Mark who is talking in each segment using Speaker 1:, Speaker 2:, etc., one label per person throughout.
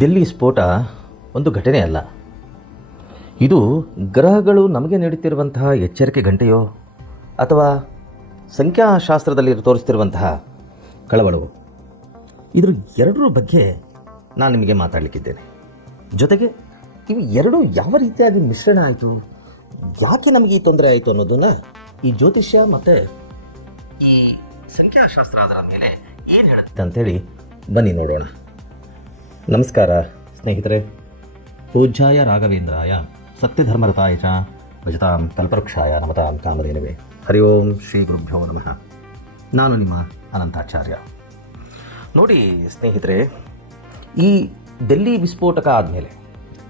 Speaker 1: ದಿಲ್ಲಿ ಸ್ಫೋಟ ಒಂದು ಘಟನೆ ಅಲ್ಲ. ಇದು ಗ್ರಹಗಳು ನಮಗೆ ನೀಡುತ್ತಿರುವಂತಹ ಎಚ್ಚರಿಕೆ ಗಂಟೆಯೋ ಅಥವಾ ಸಂಖ್ಯಾಶಾಸ್ತ್ರದಲ್ಲಿ ತೋರಿಸ್ತಿರುವಂತಹ ಕಳವಳವು ಇದರ ಎರಡರ ಬಗ್ಗೆ ನಾನು ನಿಮಗೆ ಮಾತಾಡಲಿಕ್ಕಿದ್ದೇನೆ. ಜೊತೆಗೆ ಇವು ಎರಡು ಯಾವ ರೀತಿಯಾಗಿ ಮಿಶ್ರಣ ಆಯಿತು? ಯಾಕೆ ನಮಗೆ ಈ ತೊಂದರೆ ಆಯಿತು ಅನ್ನೋದನ್ನು ಈ ಜ್ಯೋತಿಷ್ಯ ಮತ್ತು ಈ ಸಂಖ್ಯಾಶಾಸ್ತ್ರ ಅದರ ಮೇಲೆ ಏನು ಹೇಳುತ್ತೆ ಅಂಥೇಳಿ ಬನ್ನಿ ನೋಡೋಣ. ನಮಸ್ಕಾರ ಸ್ನೇಹಿತರೆ. ಪೂಜ್ಯಾಯ ರಾಘವೇಂದ್ರಾಯ ಸತ್ಯಧರ್ಮರತಾಯ ಚ ಭಜತಾಂ ಕಲ್ಪವೃಕ್ಷಾಯ ನಮತಾಂ ಕಾಮಧೇನವೇ. ಹರಿ ಓಂ ಶ್ರೀ ಗುರುಭ್ಯೋ ನಮಃ. ನಾನು ನಿಮ್ಮ ಅನಂತಾಚಾರ್ಯ. ನೋಡಿ ಸ್ನೇಹಿತರೆ ಈ ಡೆಲ್ಲಿ ವಿಸ್ಫೋಟಕ ಆದಮೇಲೆ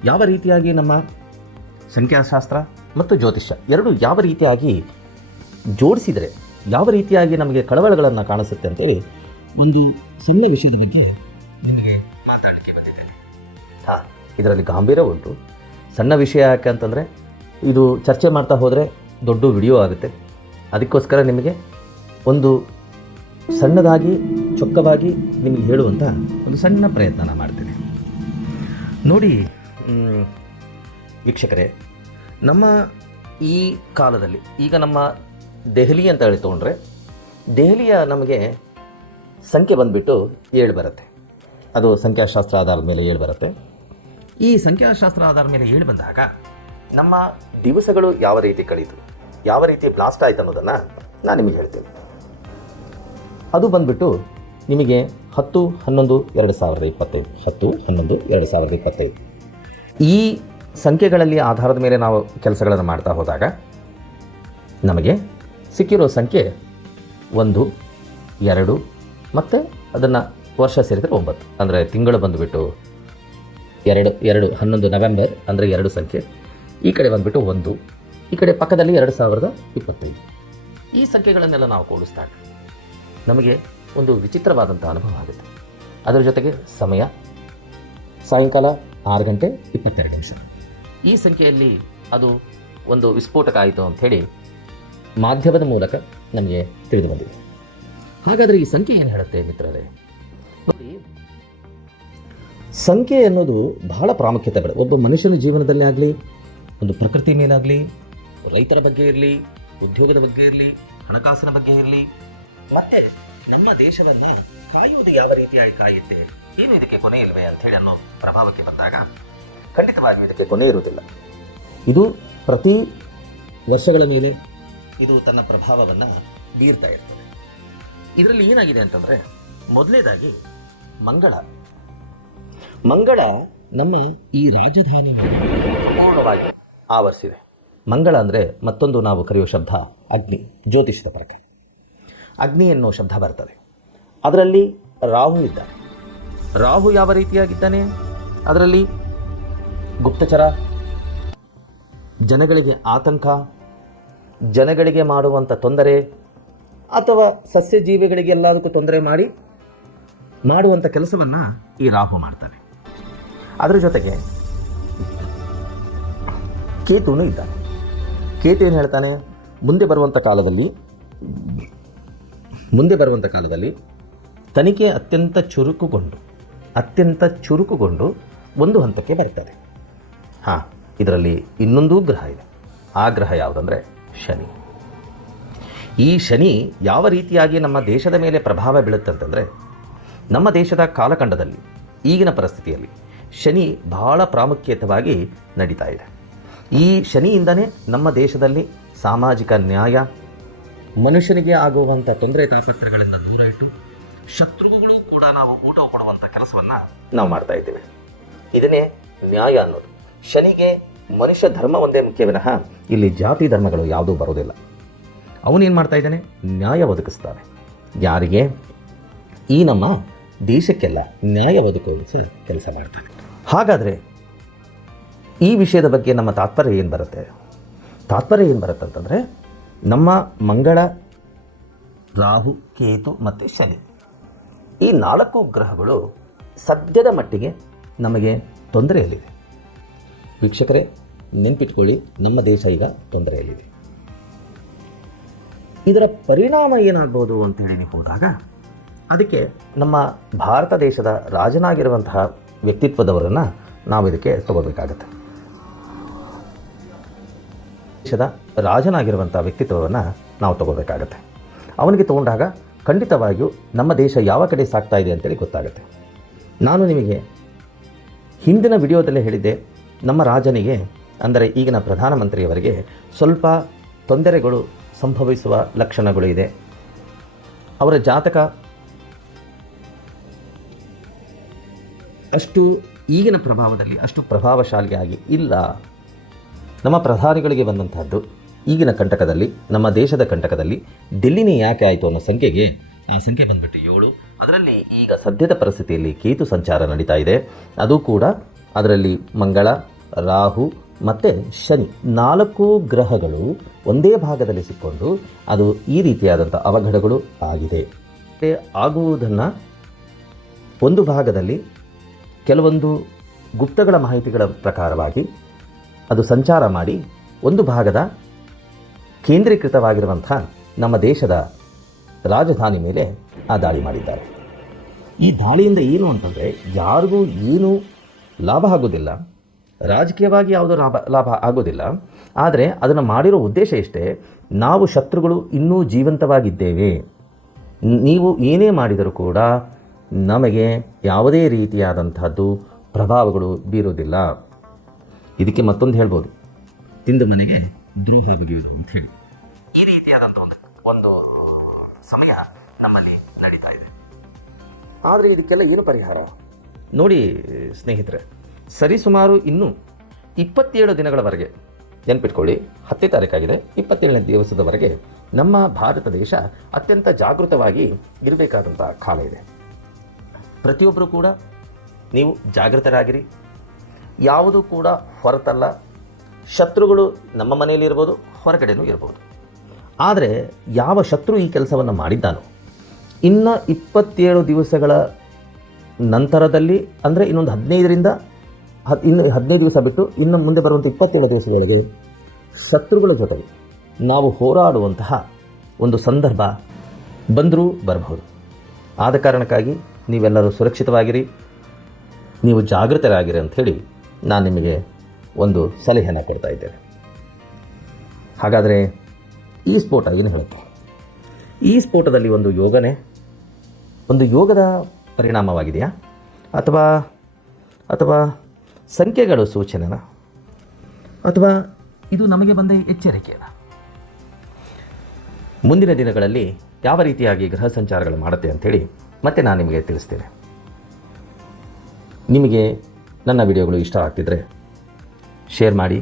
Speaker 1: ಯಾವ ರೀತಿಯಾಗಿ ನಮ್ಮ ಸಂಖ್ಯಾಶಾಸ್ತ್ರ ಮತ್ತು ಜ್ಯೋತಿಷ್ಯ ಎರಡು ಯಾವ ರೀತಿಯಾಗಿ ಜೋಡಿಸಿದರೆ ಯಾವ ರೀತಿಯಾಗಿ ನಮಗೆ ಕಳವಳಗಳನ್ನು ಕಾಣಿಸುತ್ತೆ ಅಂತೇಳಿ ಒಂದು ಸಣ್ಣ ವಿಷಯದ ಬಗ್ಗೆ ನಿಮಗೆ ಮಾತಾಡಲಿಕ್ಕೆ ಬಂದಿದ್ದೇನೆ. ಹಾಂ ಇದರಲ್ಲಿ ಗಾಂಭೀರ ಉಂಟು. ಸಣ್ಣ ವಿಷಯ ಯಾಕೆ ಅಂತಂದರೆ ಇದು ಚರ್ಚೆ ಮಾಡ್ತಾ ಹೋದರೆ ದೊಡ್ಡ ವಿಡಿಯೋ ಆಗುತ್ತೆ. ಅದಕ್ಕೋಸ್ಕರ ನಿಮಗೆ ಒಂದು ಸಣ್ಣದಾಗಿ, ಚೊಕ್ಕವಾಗಿ ನಿಮಗೆ ಹೇಳುವಂಥ ಒಂದು ಸಣ್ಣ ಪ್ರಯತ್ನ ನಾನು ಮಾಡ್ತೇನೆ. ನೋಡಿ ವೀಕ್ಷಕರೇ, ನಮ್ಮ ಈ ಕಾಲದಲ್ಲಿ, ಈಗ ನಮ್ಮ ದೆಹಲಿ ಅಂತ ಹೇಳಿ ತೊಗೊಂಡ್ರೆ ದೆಹಲಿಯ ನಮಗೆ ಸಂಖ್ಯೆ ಬಂದುಬಿಟ್ಟು ಏಳು ಬರುತ್ತೆ. ಅದು ಸಂಖ್ಯಾಶಾಸ್ತ್ರ ಆಧಾರದ ಮೇಲೆ ಏಳು ಬರುತ್ತೆ. ಈ ಸಂಖ್ಯಾಶಾಸ್ತ್ರ ಆಧಾರದ ಮೇಲೆ ಏಳು ಬಂದಾಗ, ನಮ್ಮ ದಿವಸಗಳು ಯಾವ ರೀತಿ ಕಳೀತು, ಯಾವ ರೀತಿ ಬ್ಲಾಸ್ಟ್ ಆಯ್ತು ಅನ್ನೋದನ್ನು ನಾನು ನಿಮಗೆ ಹೇಳ್ತೀನಿ. ಅದು ಬಂದ್ಬಿಟ್ಟು ನಿಮಗೆ ಹತ್ತು, ಹನ್ನೊಂದು, ಎರಡು ಸಾವಿರದ ಇಪ್ಪತ್ತೈದು, ಹತ್ತು, ಹನ್ನೊಂದು, ಎರಡು ಸಾವಿರದ ಇಪ್ಪತ್ತೈದು. ಈ ಸಂಖ್ಯೆಗಳಲ್ಲಿ ಆಧಾರದ ಮೇಲೆ ನಾವು ಕೆಲಸಗಳನ್ನು ಮಾಡ್ತಾ ಹೋದಾಗ ನಮಗೆ ಸಿಕ್ಕಿರೋ ಸಂಖ್ಯೆ ಒಂದು, ಎರಡು, ಮತ್ತು ಅದನ್ನು ವರ್ಷ ಸೇರಿದರೆ ಒಂಬತ್ತು. ಅಂದರೆ ತಿಂಗಳು ಬಂದುಬಿಟ್ಟು ಎರಡು ಎರಡು, ಹನ್ನೊಂದು ನವೆಂಬರ್, ಅಂದರೆ ಎರಡು ಸಂಖ್ಯೆ. ಈ ಕಡೆ ಬಂದುಬಿಟ್ಟು ಒಂದು, ಈ ಕಡೆ ಪಕ್ಕದಲ್ಲಿ ಎರಡು ಸಾವಿರದ ಇಪ್ಪತ್ತೈದು. ಈ ಸಂಖ್ಯೆಗಳನ್ನೆಲ್ಲ ನಾವು ಕೂಡಿಸಿದಾಗ ನಮಗೆ ಒಂದು ವಿಚಿತ್ರವಾದಂಥ ಅನುಭವ ಆಗುತ್ತೆ. ಅದರ ಜೊತೆಗೆ ಸಮಯ, ಸಾಯಂಕಾಲ ಆರು ಗಂಟೆ ಇಪ್ಪತ್ತೆರಡು ನಿಮಿಷ. ಈ ಸಂಖ್ಯೆಯಲ್ಲಿ ಅದು ಒಂದು ವಿಸ್ಫೋಟಕ ಆಯಿತು ಅಂಥೇಳಿ ಮಾಧ್ಯಮದ ಮೂಲಕ ನಮಗೆ ತಿಳಿದು ಬಂದಿದೆ. ಹಾಗಾದರೆ ಈ ಸಂಖ್ಯೆ ಏನು ಹೇಳುತ್ತೆ ಮಿತ್ರರೇ? ನೋಡಿ, ಸಂಖ್ಯೆ ಅನ್ನೋದು ಬಹಳ ಪ್ರಾಮುಖ್ಯತೆ ಬೇಡ ಒಬ್ಬ ಮನುಷ್ಯನ ಜೀವನದಲ್ಲಿ ಆಗಲಿ, ಒಂದು ಪ್ರಕೃತಿ ಮೇಲಾಗಲಿ, ರೈತರ ಬಗ್ಗೆ ಇರಲಿ, ಉದ್ಯೋಗದ ಬಗ್ಗೆ ಇರಲಿ, ಹಣಕಾಸಿನ ಬಗ್ಗೆ ಇರಲಿ ಮತ್ತೆ ನಮ್ಮ ದೇಶವನ್ನ ಕಾಯುವುದು ಯಾವ ರೀತಿಯಾಗಿ ಕಾಯುತ್ತೆ? ಏನು ಇದಕ್ಕೆ ಕೊನೆ ಇಲ್ವೇ ಅಂತ ಹೇಳಿ ಅನ್ನೋ ಪ್ರಭಾವಕ್ಕೆ ಬಂದಾಗ ಖಂಡಿತವಾಗಿಯೂ ಇದಕ್ಕೆ ಕೊನೆ ಇರುವುದಿಲ್ಲ. ಇದು ಪ್ರತಿ ವರ್ಷಗಳ ಮೇಲೆ ಇದು ತನ್ನ ಪ್ರಭಾವವನ್ನು ಬೀರ್ತಾ ಇರ್ತದೆ. ಇದರಲ್ಲಿ ಏನಾಗಿದೆ ಅಂತಂದ್ರೆ ಮೊದಲನೇದಾಗಿ ಮಂಗಳ. ಮಂಗಳ ನಮ್ಮ ಈ ರಾಜಧಾನಿ ಸಂಪೂರ್ಣವಾಗಿ ಆವರಿಸಿದೆ. ಮಂಗಳ ಅಂದರೆ ಮತ್ತೊಂದು ನಾವು ಕರೆಯುವ ಶಬ್ದ ಅಗ್ನಿ ಜ್ಯೋತಿಷದ ಪ್ರಕಾರ ಅಗ್ನಿ ಎನ್ನುವ ಶಬ್ದ ಬರ್ತದೆ. ಅದರಲ್ಲಿ ರಾಹು ಇದ್ದ. ರಾಹು ಯಾವ ರೀತಿಯಾಗಿದ್ದಾನೆ? ಅದರಲ್ಲಿ ಗುಪ್ತಚರ, ಜನಗಳಿಗೆ ಆತಂಕ, ಜನಗಳಿಗೆ ಮಾಡುವಂಥ ತೊಂದರೆ, ಅಥವಾ ಸಸ್ಯ ಜೀವಿಗಳಿಗೆ ಎಲ್ಲದಕ್ಕೂ ತೊಂದರೆ ಮಾಡಿ ಮಾಡುವಂಥ ಕೆಲಸವನ್ನು ಈ ರಾಹು ಮಾಡ್ತಾನೆ. ಅದರ ಜೊತೆಗೆ ಕೇತುನು ಇದ್ದಾನೆ. ಕೇತು ಏನು ಹೇಳ್ತಾನೆ? ಮುಂದೆ ಬರುವಂಥ ಕಾಲದಲ್ಲಿ ಮುಂದೆ ಬರುವಂಥ ಕಾಲದಲ್ಲಿ ತನಿಖೆ ಅತ್ಯಂತ ಚುರುಕುಗೊಂಡು ಅತ್ಯಂತ ಚುರುಕುಗೊಂಡು ಒಂದು ಹಂತಕ್ಕೆ ಬರ್ತದೆ ಹಾಂ, ಇದರಲ್ಲಿ ಇನ್ನೊಂದು ಗ್ರಹ ಇದೆ. ಆ ಗ್ರಹ ಯಾವುದಂದರೆ ಶನಿ. ಈ ಶನಿ ಯಾವ ರೀತಿಯಾಗಿ ನಮ್ಮ ದೇಶದ ಮೇಲೆ ಪ್ರಭಾವ ಬೀಳುತ್ತಂತಂದರೆ, ನಮ್ಮ ದೇಶದ ಕಾಲಖಂಡದಲ್ಲಿ, ಈಗಿನ ಪರಿಸ್ಥಿತಿಯಲ್ಲಿ ಶನಿ ಬಹಳ ಪ್ರಾಮುಖ್ಯತವಾಗಿ ನಡೀತಾ ಇದೆ. ಈ ಶನಿಯಿಂದನೇ ನಮ್ಮ ದೇಶದಲ್ಲಿ ಸಾಮಾಜಿಕ ನ್ಯಾಯ ಮನುಷ್ಯನಿಗೆ ಆಗುವಂಥ ತೊಂದರೆ ತಾಪತ್ರಗಳಿಂದ ದೂರ ಇಟ್ಟು ಶತ್ರುಗಳು ಕೂಡ ನಾವು ಊಟ ಕೊಡುವಂಥ ಕೆಲಸವನ್ನು ನಾವು ಮಾಡ್ತಾ ಇದ್ದೇವೆ. ಇದನ್ನೇ ನ್ಯಾಯ ಅನ್ನೋದು. ಶನಿಗೆ ಮನುಷ್ಯ ಧರ್ಮ ಒಂದೇ ಮುಖ್ಯ ವಿನಃ ಇಲ್ಲಿ ಜಾತಿ ಧರ್ಮಗಳು ಯಾವುದೂ ಬರೋದಿಲ್ಲ ಅವನೇನು ಮಾಡ್ತಾ ಇದ್ದಾನೆ? ನ್ಯಾಯ ಒದಗಿಸ್ತಾನೆ. ಯಾರಿಗೆ? ಈ ನಮ್ಮ ದೇಶಕ್ಕೆಲ್ಲ ನ್ಯಾಯ ಒದಗಿಸಿ ಕೆಲಸ ಮಾಡ್ತಾನೆ. ಹಾಗಾದರೆ ಈ ವಿಷಯದ ಬಗ್ಗೆ ನಮ್ಮ ತಾತ್ಪರ್ಯ ಏನು ಬರುತ್ತೆ? ತಾತ್ಪರ್ಯ ಏನು ಬರುತ್ತೆ ಅಂತಂದರೆ ನಮ್ಮ ಮಂಗಳ, ರಾಹು, ಕೇತು ಮತ್ತು ಶನಿ. ಈ ನಾಲ್ಕು ಗ್ರಹಗಳು ಸದ್ಯದ ಮಟ್ಟಿಗೆ ನಮಗೆ ತೊಂದರೆಯಲ್ಲಿದೆ. ವೀಕ್ಷಕರೇ, ನೆನ್ಪಿಟ್ಕೊಳ್ಳಿ, ನಮ್ಮ ದೇಶ ಈಗ ತೊಂದರೆಯಲ್ಲಿದೆ. ಇದರ ಪರಿಣಾಮ ಏನಾಗ್ಬೋದು ಅಂತೇಳಿ ನೀವು ಹೋದಾಗ, ಅದಕ್ಕೆ ನಮ್ಮ ಭಾರತ ದೇಶದ ರಾಜನಾಗಿರುವಂತಹ ವ್ಯಕ್ತಿತ್ವದವರನ್ನು ನಾವು ಇದಕ್ಕೆ ತಗೋಬೇಕಾಗತ್ತೆ. ದೇಶದ ರಾಜನಾಗಿರುವಂಥ ವ್ಯಕ್ತಿತ್ವವನ್ನು ನಾವು ತಗೋಬೇಕಾಗತ್ತೆ. ಅವನಿಗೆ ತಗೊಂಡಾಗ ಖಂಡಿತವಾಗಿಯೂ ನಮ್ಮ ದೇಶ ಯಾವ ಕಡೆ ಸಾಗ್ತಾ ಇದೆ ಅಂತೇಳಿ ಗೊತ್ತಾಗುತ್ತೆ. ನಾನು ನಿಮಗೆ ಹಿಂದಿನ ವಿಡಿಯೋದಲ್ಲೇ ಹೇಳಿದ್ದೆ, ನಮ್ಮ ರಾಜನಿಗೆ, ಅಂದರೆ ಈಗಿನ ಪ್ರಧಾನಮಂತ್ರಿಯವರಿಗೆ ಸ್ವಲ್ಪ ತೊಂದರೆಗಳು ಸಂಭವಿಸುವ ಲಕ್ಷಣಗಳು ಇದೆ. ಅವರ ಜಾತಕ ಅಷ್ಟು ಈಗಿನ ಪ್ರಭಾವದಲ್ಲಿ, ಅಷ್ಟು ಪ್ರಭಾವಶಾಲಿಯಾಗಿ ಇಲ್ಲ. ನಮ್ಮ ಪ್ರಧಾನಿಗಳಿಗೆ ಬಂದಂಥದ್ದು ಈಗಿನ ಕಂಟಕದಲ್ಲಿ, ನಮ್ಮ ದೇಶದ ಕಂಟಕದಲ್ಲಿ ಡೆಲ್ಲಿನೇ ಯಾಕೆ ಆಯಿತು ಅನ್ನೋ ಸಂಖ್ಯೆಗೆ ಆ ಸಂಖ್ಯೆ ಬಂದ್ಬಿಟ್ಟು ಏಳು. ಅದರಲ್ಲಿ ಈಗ ಸದ್ಯದ ಪರಿಸ್ಥಿತಿಯಲ್ಲಿ ಕೇತು ಸಂಚಾರ ನಡೀತಾ ಇದೆ. ಅದು ಕೂಡ ಅದರಲ್ಲಿ ಮಂಗಳ, ರಾಹು ಮತ್ತು ಶನಿ ನಾಲ್ಕು ಗ್ರಹಗಳು ಒಂದೇ ಭಾಗದಲ್ಲಿ ಸಿಕ್ಕೊಂಡು ಅದು ಈ ರೀತಿಯಾದಂಥ ಅವಘಡಗಳು ಆಗಿದೆ. ಆಗುವುದನ್ನು ಒಂದು ಭಾಗದಲ್ಲಿ ಕೆಲವೊಂದು ಗುಪ್ತಗಳ ಮಾಹಿತಿಗಳ ಪ್ರಕಾರವಾಗಿ ಅದು ಸಂಚಾರ ಮಾಡಿ ಒಂದು ಭಾಗದ ಕೇಂದ್ರೀಕೃತವಾಗಿರುವಂಥ ನಮ್ಮ ದೇಶದ ರಾಜಧಾನಿ ಮೇಲೆ ಆ ದಾಳಿ ಮಾಡಿದ್ದಾರೆ. ಈ ದಾಳಿಯಿಂದ ಏನು ಅಂತಂದರೆ ಯಾರಿಗೂ ಏನೂ ಲಾಭ ಆಗೋದಿಲ್ಲ, ರಾಜಕೀಯವಾಗಿ ಯಾವುದೋ ಲಾಭ ಲಾಭ ಆಗೋದಿಲ್ಲ. ಆದರೆ ಅದನ್ನು ಮಾಡಿರೋ ಉದ್ದೇಶ ಇಷ್ಟೇ, ನಾವು ಶತ್ರುಗಳು ಇನ್ನೂ ಜೀವಂತವಾಗಿದ್ದೇವೆ. ನೀವು ಏನೇ ಮಾಡಿದರೂ ಕೂಡ ನಮಗೆ ಯಾವುದೇ ರೀತಿಯಾದಂಥದ್ದು ಪ್ರಭಾವಗಳು ಬೀರೋದಿಲ್ಲ. ಇದಕ್ಕೆ ಮತ್ತೊಂದು ಹೇಳ್ಬೋದು. ತಿಂದ ಮನೆಗೆ ದ್ರೋಹ ಬಗೆಯುವುದು ಅಂತ ಹೇಳಿ. ಈ ರೀತಿಯಾದಂಥ ಒಂದು ಒಂದು ಸಮಯ ನಮ್ಮಲ್ಲಿ ನಡೀತಾ ಇದೆ. ಆದರೆ ಇದಕ್ಕೆಲ್ಲ ಏನು ಪರಿಹಾರ? ನೋಡಿ ಸ್ನೇಹಿತರೆ ಸರಿಸುಮಾರು ಇನ್ನೂ ಇಪ್ಪತ್ತೇಳು ದಿನಗಳವರೆಗೆ ನೆನ್ಪಿಟ್ಕೊಳ್ಳಿ ಹತ್ತನೇ ತಾರೀಕಾಗಿದೆ ಇಪ್ಪತ್ತೇಳನೇ ದಿವಸದವರೆಗೆ ನಮ್ಮ ಭಾರತ ದೇಶ ಅತ್ಯಂತ ಜಾಗೃತವಾಗಿ ಇರಬೇಕಾದಂಥ ಕಾಲ ಇದೆ. ಪ್ರತಿಯೊಬ್ಬರೂ ಕೂಡ ನೀವು ಜಾಗೃತರಾಗಿರಿ ಯಾವುದು ಕೂಡ ಹೊರತಲ್ಲ. ಶತ್ರುಗಳು ನಮ್ಮ ಮನೆಯಲ್ಲಿ ಇರ್ಬೋದು, ಹೊರಗಡೆನೂ ಇರ್ಬೋದು. ಆದರೆ ಯಾವ ಶತ್ರು ಈ ಕೆಲಸವನ್ನು ಮಾಡಿದ್ದಾನೋ, ಇನ್ನು ಇಪ್ಪತ್ತೇಳು ದಿವಸಗಳ ನಂತರದಲ್ಲಿ, ಅಂದರೆ ಇನ್ನೊಂದು ಹದಿನೈದರಿಂದ, ಹದ್, ಇನ್ನು ಹದಿನೈದು ದಿವಸ ಬಿಟ್ಟು ಇನ್ನು ಮುಂದೆ ಬರುವಂಥ ಇಪ್ಪತ್ತೇಳು ದಿವಸದೊಳಗೆ ಶತ್ರುಗಳ ಜೊತೆಗೆ ನಾವು ಹೋರಾಡುವಂತಹ ಒಂದು ಸಂದರ್ಭ ಬಂದರೂ ಬರಬಹುದು. ಆದ ಕಾರಣಕ್ಕಾಗಿ ನೀವೆಲ್ಲರೂ ಸುರಕ್ಷಿತವಾಗಿರಿ, ನೀವು ಜಾಗೃತರಾಗಿರಿ ಅಂಥೇಳಿ ನಾನು ನಿಮಗೆ ಒಂದು ಸಲಹೆಯನ್ನು ಕೊಡ್ತಾ ಇದ್ದೇನೆ. ಹಾಗಾದರೆ ಈ ಸ್ಫೋಟ ಏನು ಹೇಳುತ್ತೆ? ಈ ಸ್ಫೋಟದಲ್ಲಿ ಒಂದು ಯೋಗನೇ? ಒಂದು ಯೋಗದ ಪರಿಣಾಮವಾಗಿದೆಯಾ? ಅಥವಾ ಅಥವಾ ಸಂಖ್ಯೆಗಳು ಸೂಚನೆನ? ಅಥವಾ ಇದು ನಮಗೆ ಬಂದ ಎಚ್ಚರಿಕೆನ? ಮುಂದಿನ ದಿನಗಳಲ್ಲಿ ಯಾವ ರೀತಿಯಾಗಿ ಗ್ರಹ ಸಂಚಾರಗಳು ಮಾಡುತ್ತೆ ಅಂಥೇಳಿ ಮತ್ತೆ ನಾನು ನಿಮಗೆ ತಿಳಿಸ್ತೇನೆ. ನಿಮಗೆ ನನ್ನ ವಿಡಿಯೋಗಳು ಇಷ್ಟ ಆಗ್ತಿದ್ರೆ ಶೇರ್ ಮಾಡಿ,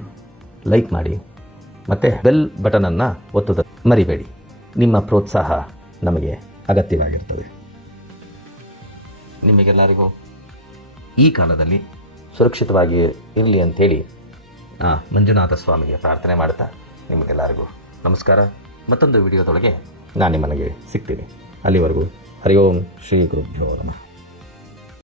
Speaker 1: ಲೈಕ್ ಮಾಡಿ, ಮತ್ತು ಬೆಲ್ ಬಟನನ್ನು ಒತ್ತದ ಮರಿಬೇಡಿ. ನಿಮ್ಮ ಪ್ರೋತ್ಸಾಹ ನಮಗೆ ಅಗತ್ಯವಾಗಿರ್ತದೆ. ನಿಮಗೆಲ್ಲರಿಗೂ ಈ ಕಾಲದಲ್ಲಿ ಸುರಕ್ಷಿತವಾಗಿ ಇರಲಿ ಅಂಥೇಳಿ ಮಂಜುನಾಥ ಸ್ವಾಮಿಗೆ ಪ್ರಾರ್ಥನೆ ಮಾಡ್ತಾ ನಿಮಗೆಲ್ಲರಿಗೂ ನಮಸ್ಕಾರ. ಮತ್ತೊಂದು ವಿಡಿಯೋದೊಳಗೆ ನಾನು ನಿಮ್ಮನೆಗೆ ಸಿಗ್ತೀನಿ. ಅಲ್ಲಿವರೆಗೂ ಹರಿ ಓಂ ಶ್ರೀ ಗುರುಭ್ಯೋ ನಮಃ.